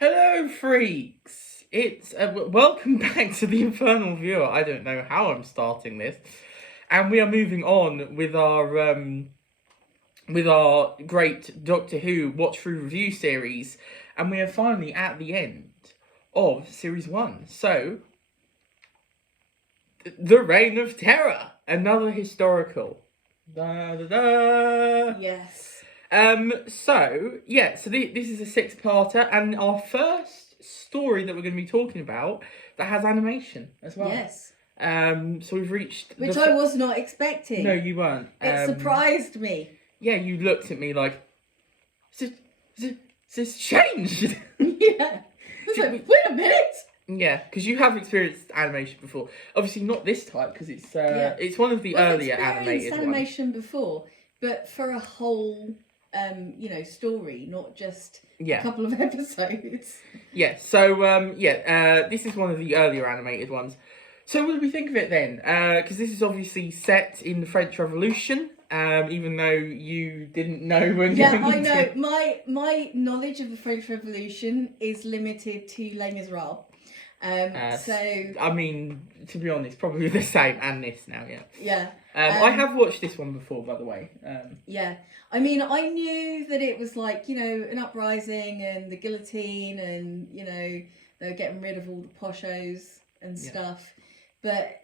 Hello, freaks! It's welcome back to the Infernal Viewer. I don't know how I'm starting this, and we are moving on with our great Doctor Who watch through review series, and we are finally at the end of series 1. So, the Reign of Terror, another historical. Da, da, da. Yes. So this is a six-parter, and our first story that we're going to be talking about that has animation as well. Yes. So we've reached... Which I was not expecting. No, you weren't. It surprised me. Yeah, you looked at me like, is this changed? Yeah. I was like, wait a minute! Yeah, because you have experienced animation before. Obviously not this type, because it's one of the earlier animated ones. animation before, but for a whole... story, not just a couple of episodes. Yeah, so, this is one of the earlier animated ones. So what did we think of it then? Because this is obviously set in the French Revolution, even though you didn't know when... Yeah, I know. My knowledge of the French Revolution is limited to Les Miserables. I mean, to be honest, probably the same, and this now, yeah. Yeah. I have watched this one before, by the way. Yeah. I mean, I knew that it was like, an uprising and the guillotine and, they were getting rid of all the poshos and stuff. But,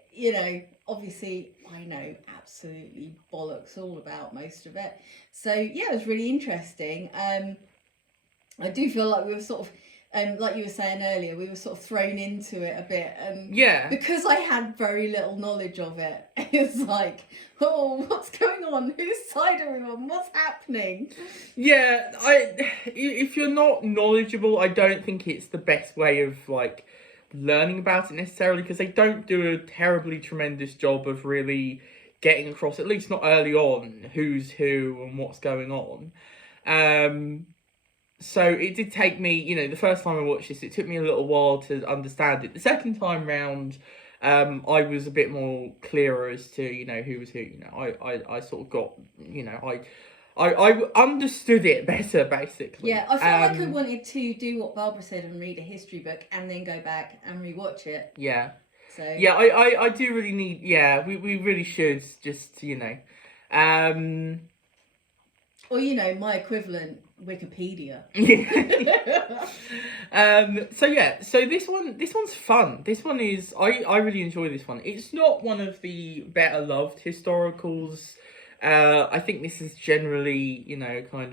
obviously I know absolutely bollocks all about most of it. So, yeah, it was really interesting. I do feel like we were sort of... like you were saying earlier, we were sort of thrown into it a bit. Because I had very little knowledge of it. It's like, oh, what's going on? Whose side are we on? What's happening? Yeah, if you're not knowledgeable, I don't think it's the best way of, learning about it necessarily, because they don't do a terribly tremendous job of really getting across, at least not early on, who's who and what's going on. So it did take me, the first time I watched this, it took me a little while to understand it. The second time round, I was a bit more clearer as to, who was who. I sort of got, I understood it better, basically. Yeah, I felt like I wanted to do what Barbara said and read a history book and then go back and rewatch it. Yeah. So. Yeah, I do really need, we really should just, Or, my equivalent, Wikipedia. So this one's fun. This one is, I really enjoy this one. It's not one of the better loved historicals. I think this is generally, but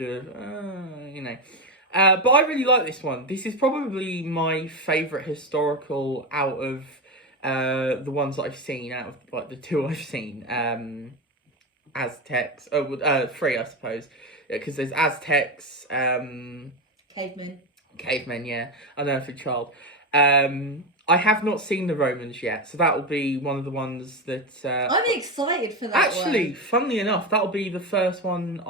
I really like this one. This is probably my favourite historical out of the ones that I've seen, out of the two I've seen. Aztecs, three I suppose, because there's Aztecs, Cavemen, yeah, Unearthly Child. I have not seen the Romans yet, so that will be one of the ones that... I'm excited for that. Actually, funnily enough, that'll be the first one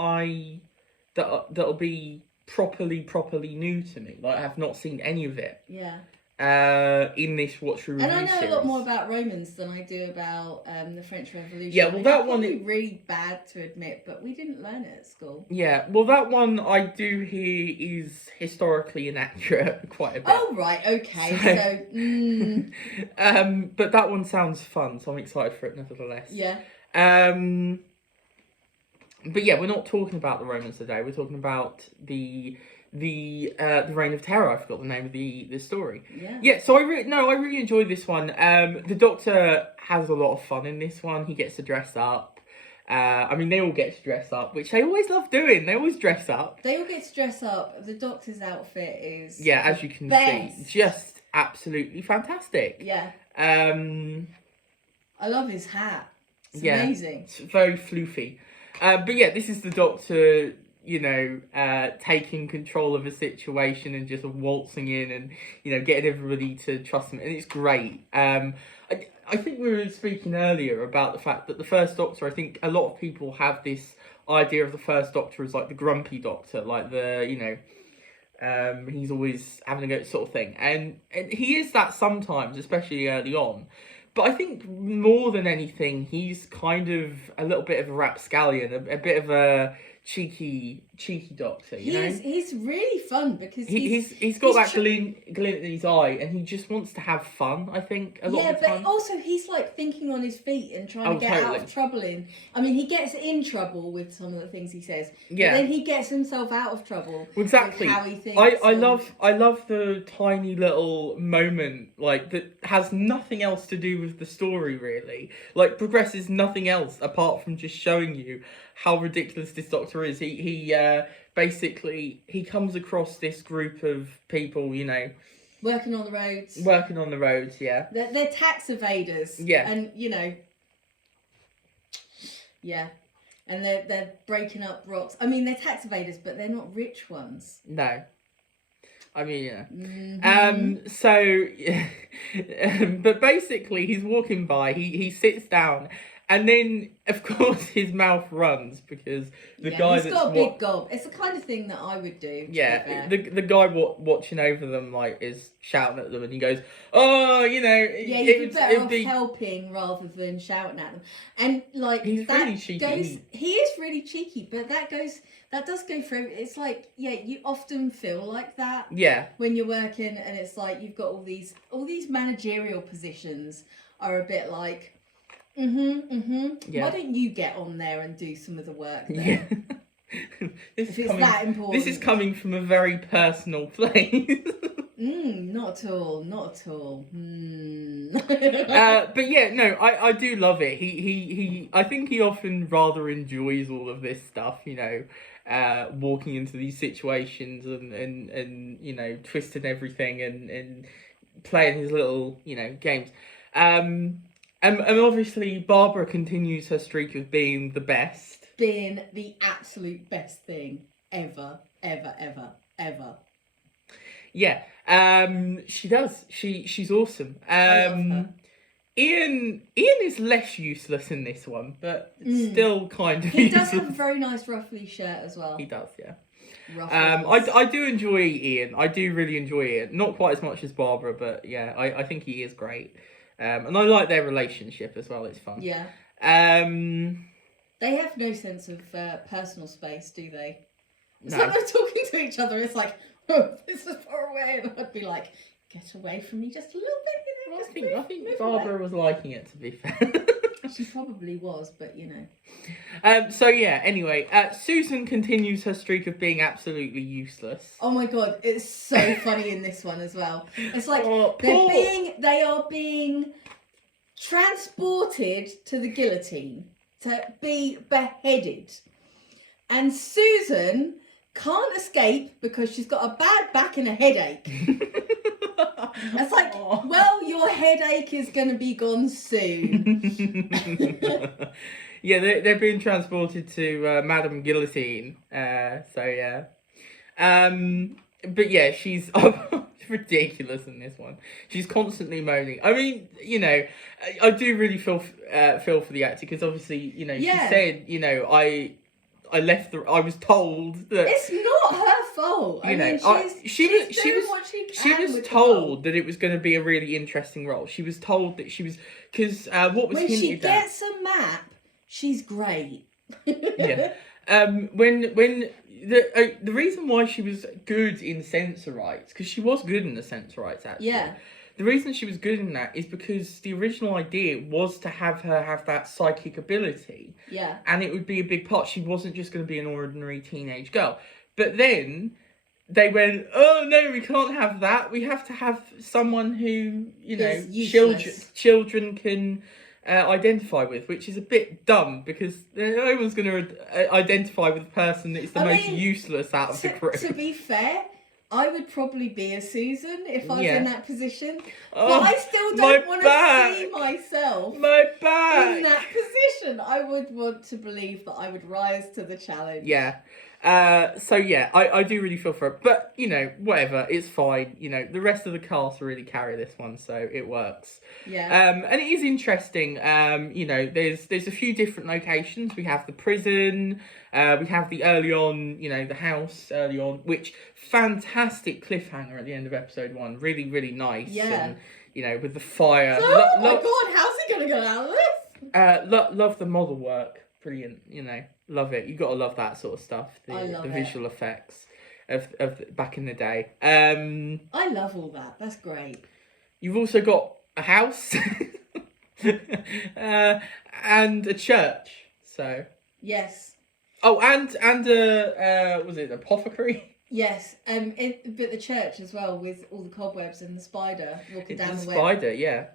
that'll be properly new to me. I have not seen any of it. Yeah. In this watch through review series. And I know series. a lot more about Romans than I do about the French Revolution. Yeah, well, that one is really bad to admit, but we didn't learn it at school. Yeah, well, that one I do hear is historically inaccurate quite a bit. Oh right, okay. So, but that one sounds fun, so I'm excited for it nevertheless. Yeah. But yeah, we're not talking about the Romans today. We're talking about the Reign of Terror. I forgot the name of the story. Yeah. So I really enjoyed this one. The Doctor has a lot of fun in this one. He gets to dress up. I mean, they all get to dress up, which they always love doing. They always dress up. They all get to dress up. The Doctor's outfit is as you can see, just absolutely fantastic. Yeah. I love his hat. It's amazing. It's very floofy. But yeah, this is the Doctor, taking control of a situation and just waltzing in and, getting everybody to trust him. And it's great. I think we were speaking earlier about the fact that the First Doctor, I think a lot of people have this idea of the First Doctor as like the grumpy Doctor, like the, he's always having a go sort of thing. And he is that sometimes, especially early on. But I think more than anything, he's kind of a little bit of a rapscallion, a bit of a cheeky cheeky doctor, He's really fun because he's got that glint in his eye, and he just wants to have fun, I think, a lot of the time. But also he's like thinking on his feet and trying to get out of trouble. He gets in trouble with some of the things he says. Yeah. But then he gets himself out of trouble. Exactly. With how he thinks. I love the tiny little moment, like, that has nothing else to do with the story, really. Like, progresses nothing else apart from just showing you how ridiculous this doctor is. He basically, he comes across this group of people, working on the roads, yeah. They're tax evaders. Yeah. And, yeah. And they're breaking up rocks. They're tax evaders, but they're not rich ones. No. Yeah. Mm-hmm. But basically, he's walking by, he sits down, and then, of course, his mouth runs because the guy he's got a big gob. It's the kind of thing that I would do. Yeah, the guy watching over them, like, is shouting at them, and he goes, "Oh, you'd be better off helping rather than shouting at them." And like, he's really cheeky. He is really cheeky, but that does go through. It's like, you often feel like that. Yeah. When you're working, and it's like you've got all these managerial positions are a bit like. Yeah. Why don't you get on there and do some of the work then? Yeah. That important. This is coming from a very personal place. Not at all. But yeah, no, I do love it. He I think he often rather enjoys all of this stuff, walking into these situations and twisting everything and playing his little, games. And obviously Barbara continues her streak of being the best. Being the absolute best thing ever. Yeah. She does. She's awesome. I love her. Ian is less useless in this one, but still kind of He does have a very nice ruffly shirt as well. He does, yeah. Ruffles. I do enjoy Ian. I do really enjoy Ian. Not quite as much as Barbara, but yeah, I think he is great. And I like their relationship as well. It's fun. Yeah. They have no sense of personal space, do they? It's like they're talking to each other. It's like, oh, this is far away, and I'd be like, get away from me just a little bit. I think Barbara was liking it, to be fair. She probably was, but So yeah. Anyway, Susan continues her streak of being absolutely useless. Oh my god, it's so funny in this one as well. It's like they are being transported to the guillotine to be beheaded, and Susan can't escape because she's got a bad back and a headache. It's like, well, your headache is going to be gone soon. Yeah, they're being transported to Madame Guillotine. So yeah. But yeah, she's ridiculous in this one. She's constantly moaning. I do really feel for the actor because obviously, she said, I was told that it's not her fault. She was told that it was going to be a really interesting role. She was told that she was because what was when hinted she at, gets a map, she's great. Yeah. When the reason why she was good in Sensorites, because she was good in the Sensorites actually. Yeah. The reason she was good in that is because the original idea was to have her have that psychic ability. Yeah. And it would be a big part. She wasn't just going to be an ordinary teenage girl. But then they went, oh no, we can't have that. We have to have someone who, children can identify with, which is a bit dumb because no one's going to identify with the person that is the most useless out of the group. To be fair, I would probably be a Susan if I was in that position. Oh, but I still don't want to see myself in that position. I would want to believe that I would rise to the challenge. Yeah. So yeah, I do really feel for it. But, whatever, it's fine. The rest of the cast really carry this one, so it works. Yeah. And it is interesting. There's a few different locations. We have the prison, we have the early on, the house early on, which fantastic cliffhanger at the end of episode 1. Really, really nice. Yeah. And, with the fire. Oh my god, how's he gonna get out of this? Love the model work brilliant. You know, love it. You got to love that sort of stuff. I love the it. visual effects of back in the day. I love all that. That's great. You've also got a house and a church. So Yes. oh, and was it an apothecary? Yes, but the church as well, with all the cobwebs and the spider walking down the web. Spider, yeah.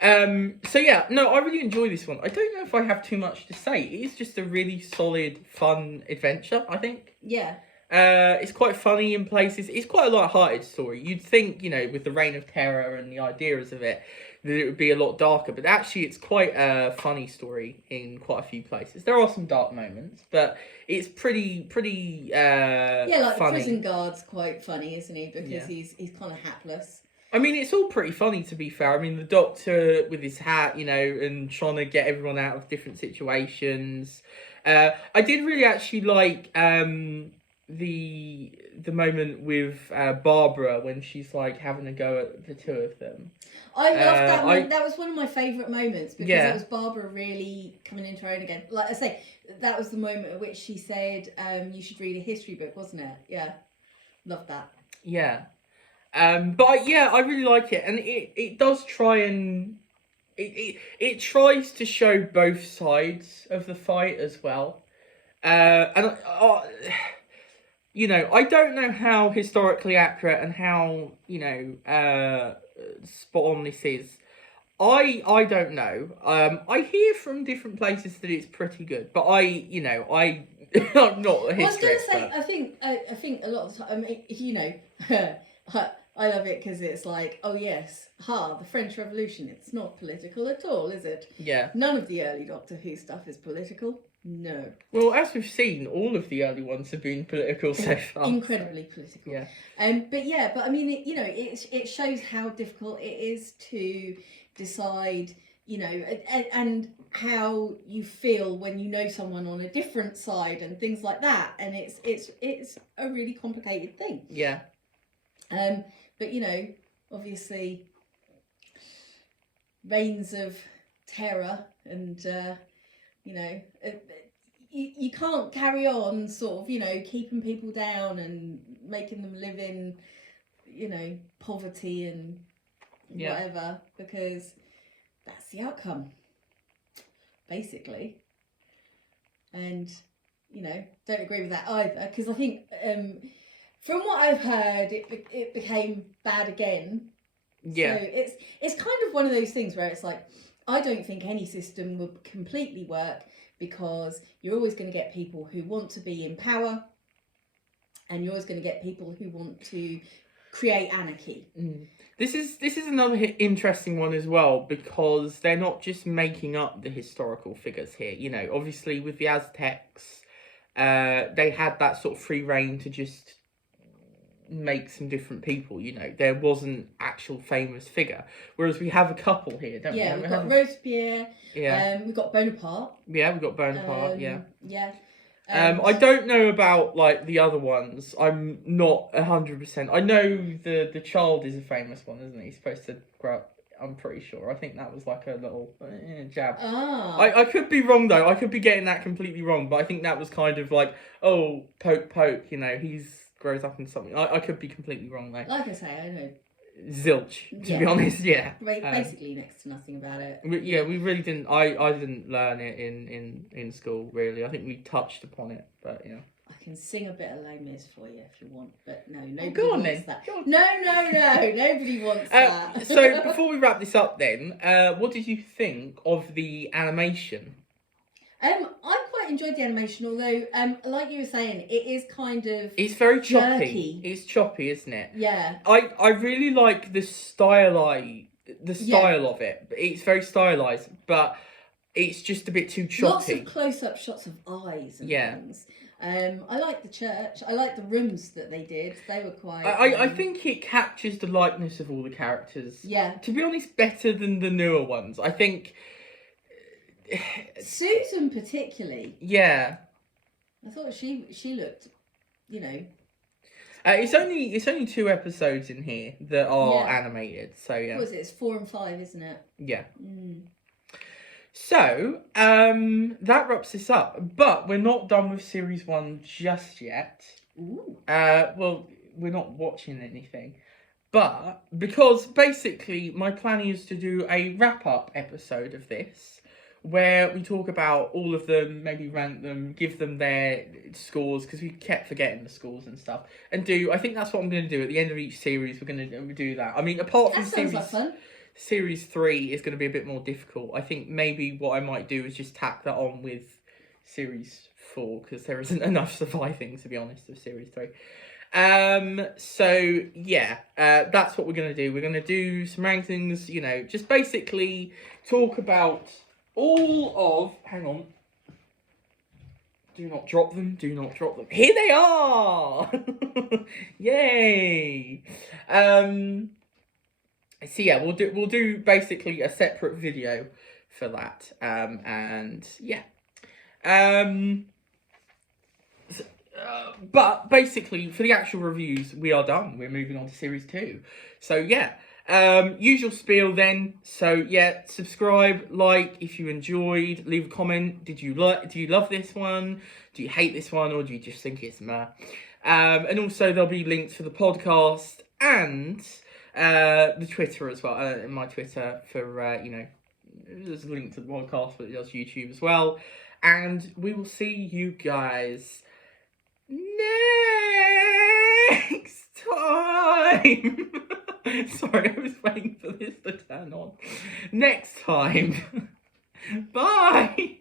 So yeah, no, I really enjoy this one. I don't know if I have too much to say. It is just a really solid, fun adventure, I think. Yeah. It's quite funny in places. It's quite a light-hearted story. You'd think, you know, with the Reign of Terror and the ideas of it, that it would be a lot darker. But actually, it's quite a funny story in quite a few places. There are some dark moments, but it's pretty yeah, like funny. The prison guard's quite funny, isn't he? Because he's kind of hapless. I mean, it's all pretty funny, to be fair. I mean, the Doctor with his hat, you know, and trying to get everyone out of different situations. I did really actually like the moment with Barbara when she's like having a go at the two of them. I loved that moment. That was one of my favourite moments because it was Barbara really coming into her own again. Like I say, that was the moment at which she said, "You should read a history book," wasn't it? Yeah, loved that. Yeah, but I really like it, and it does try and it tries to show both sides of the fight as well, and you know, I don't know how historically accurate and how, you know, spot on this is. I don't know. I hear from different places that it's pretty good, but I'm not a history I was going to say, expert. I think a lot of the time, I mean, you know, I love it because it's like, oh yes, the French Revolution. It's not political at all, is it? Yeah. None of the early Doctor Who stuff is political. No. Well, as we've seen, all of the early ones have been political so far. Incredibly political. Yeah. But I mean, it shows how difficult it is to decide, you know, and how you feel when you know someone on a different side and things like that, and it's a really complicated thing. Yeah. But you know, obviously, reigns of terror and you know, you can't carry on sort of, you know, keeping people down and making them live in, you know, poverty and whatever, because that's the outcome, basically. And, you know, don't agree with that either, because I think from what I've heard, it became bad again. Yeah. So it's kind of one of those things where it's like, I don't think any system would completely work because you're always going to get people who want to be in power, and you're always going to get people who want to create anarchy. Mm. This is another interesting one as well, because they're not just making up the historical figures here. You know, obviously with the Aztecs, they had that sort of free reign to just make some different people, you know. There wasn't actual famous figure, whereas we have a couple here, don't we? Yeah, we've got Robespierre. Yeah. We've got Bonaparte. Yeah, we've got Bonaparte. Yeah. I don't know about like the other ones. I'm not 100%. I know the child is a famous one, isn't he? He's supposed to grow up. I'm pretty sure. I think that was like a little jab. Ah. I could be wrong though. I could be getting that completely wrong. But I think that was kind of like, oh, poke. You know, he's grows up in something. I could be completely wrong though. Like I say, I know zilch, to be honest. Yeah, basically next to nothing about it. We really didn't. I didn't learn it in school really. I think we touched upon it, but yeah. I can sing a bit of Les Mis for you if you want, but no, nobody go on, wants then. that. Go on. No, nobody wants that. So before we wrap this up, then, what did you think of the animation? I quite enjoyed the animation, although, like you were saying, it is kind of it's very choppy. jerky. It's choppy, isn't it? Yeah. I really like the style of it. It's very stylized, but it's just a bit too choppy. Lots of close-up shots of eyes and things. I like the church. I like the rooms that they did. They were quite. I think it captures the likeness of all the characters. Yeah. To be honest, better than the newer ones. I think. Susan particularly. Yeah. I thought she looked, you know. It's only 2 episodes in here that are animated. So yeah. What was it? It's 4 and 5, isn't it? Yeah. Mm. So, that wraps this up. But we're not done with series 1 just yet. Ooh. Well, we're not watching anything. But because basically my plan is to do a wrap-up episode of this, where we talk about all of them, maybe rank them, give them their scores, because we kept forgetting the scores and stuff. And I think that's what I'm going to do at the end of each series. We're going to do that. I mean, apart from That sounds like fun. Series 3 is going to be a bit more difficult. I think maybe what I might do is just tack that on with Series 4, because there isn't enough surviving, to be honest, of Series 3. So yeah, that's what we're going to do. We're going to do some rankings, you know, just basically talk about all of, hang on, do not drop them, do not drop them. Here they are! Yay! So yeah, we'll do basically a separate video for that. And yeah. But basically, for the actual reviews, we are done. We're moving on to Series 2. So yeah, usual spiel then. So yeah, subscribe, like if you enjoyed, leave a comment. Do you love this one? Do you hate this one, or do you just think it's meh? And also there'll be links for the podcast and the Twitter as well. My Twitter for you know, there's a link to the podcast, but it does YouTube as well. And we will see you guys next time. Sorry, I was waiting for this to turn on. Next time. Bye.